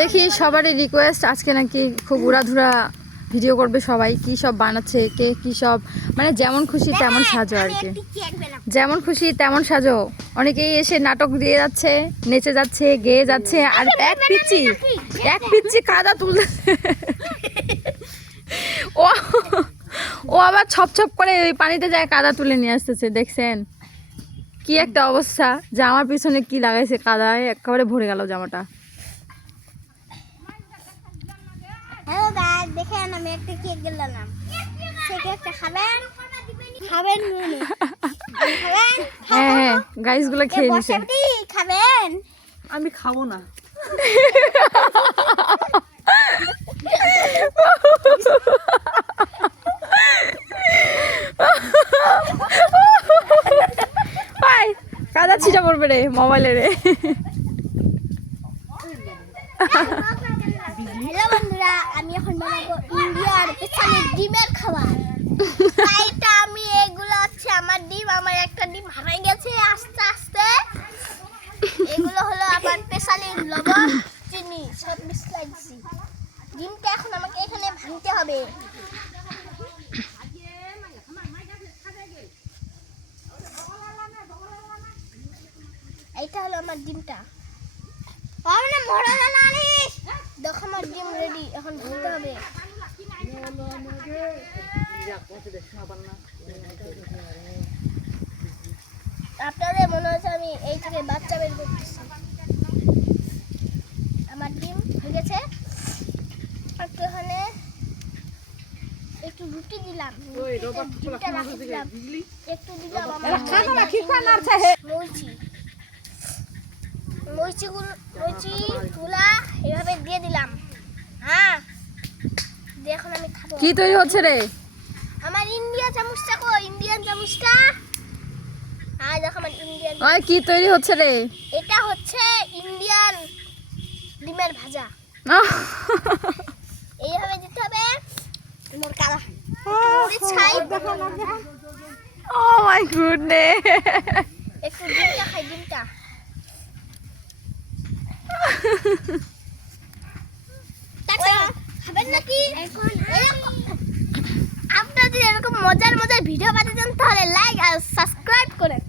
দেখি সবারই রিকোয়েস্ট আজকে নাকি খুব উড়াধুরা ভিডিও করবে সবাই, কি সব বানাচ্ছে, কে কি সব, মানে যেমন খুশি তেমন সাজো আর কি, যেমন খুশি তেমন সাজো। অনেকেই এসে নাটক দিয়ে যাচ্ছে, নেচে যাচ্ছে, গেয়ে যাচ্ছে, আর এক পিচ্ছি কাদা তুলতে ও ও আবার ছপ ছপ করে ওই পানিতে যায় কাদা তুলে নিয়ে আসতেছে। দেখছেন কি একটা অবস্থা, জামার পিছনে কি লাগাইছে, কাদায় একেবারে ভরে গেল জামাটা। হ্যালো গাইস, দেখেন আমি একটা কেক দিলাম। সেই কেকটা খাবেন? খাবেন নুনে? খাবেন? হ্যাঁ গাইস গুলো খেয়ে নিছে। খাবেন? আমি খাবো না। কাদা ছিটা পড়বে রে মোবাইলে রে। হ্যালো বন্ধুরা, আমি এখন বানাবো ইন্ডিয়ার স্পেশাল ডিমের খাবার। তাইটা আমি এগুলো হচ্ছে আমার ডিম, আমার একটা ডিম হারাই গেছে আস্তে আস্তে। এগুলো হলো আমার স্পেশাল লবণ চিনি সব মিশিয়ে দিছি। ডিমটা এখন আমাকে এখানে ভাঙতে হবে। এইটা হলো আমার ডিমটা। দেখো আমার ডিম রেডি, এখন ভাঙতে হবে। আপনাদের মনে হচ্ছে আমি এই থেকে বাচ্চা বের করতেছি। আমার ডিম হয়ে গেছে। এখানে একটু রুটি দিলাম, ডিমটা রাখি দিলাম, একটু দিলাম আমার মরিচগুলা এভাবে দিয়ে দিলাম। হ্যাঁ, এখন আমি খাবো। কি তৈরি হচ্ছে রে? আমার ইন্ডিয়া চামচটা কো, ইন্ডিয়ান চামচটা। আর দেখো আমার ইন্ডিয়ান। ওই কি তৈরি হচ্ছে রে? এটা হচ্ছে ইন্ডিয়ান ডিমের ভাজা। এইভাবে দিতে হবে। মোর কালা মরিচ খাই। ও মাই গুডনেস, একটু ডিমটা খাই, ডিমটা। খাবেন নাকি? আপনারা যদি এরকম মজার মজার ভিডিও পেতে চান তাহলে লাইক আর সাবস্ক্রাইব করেন।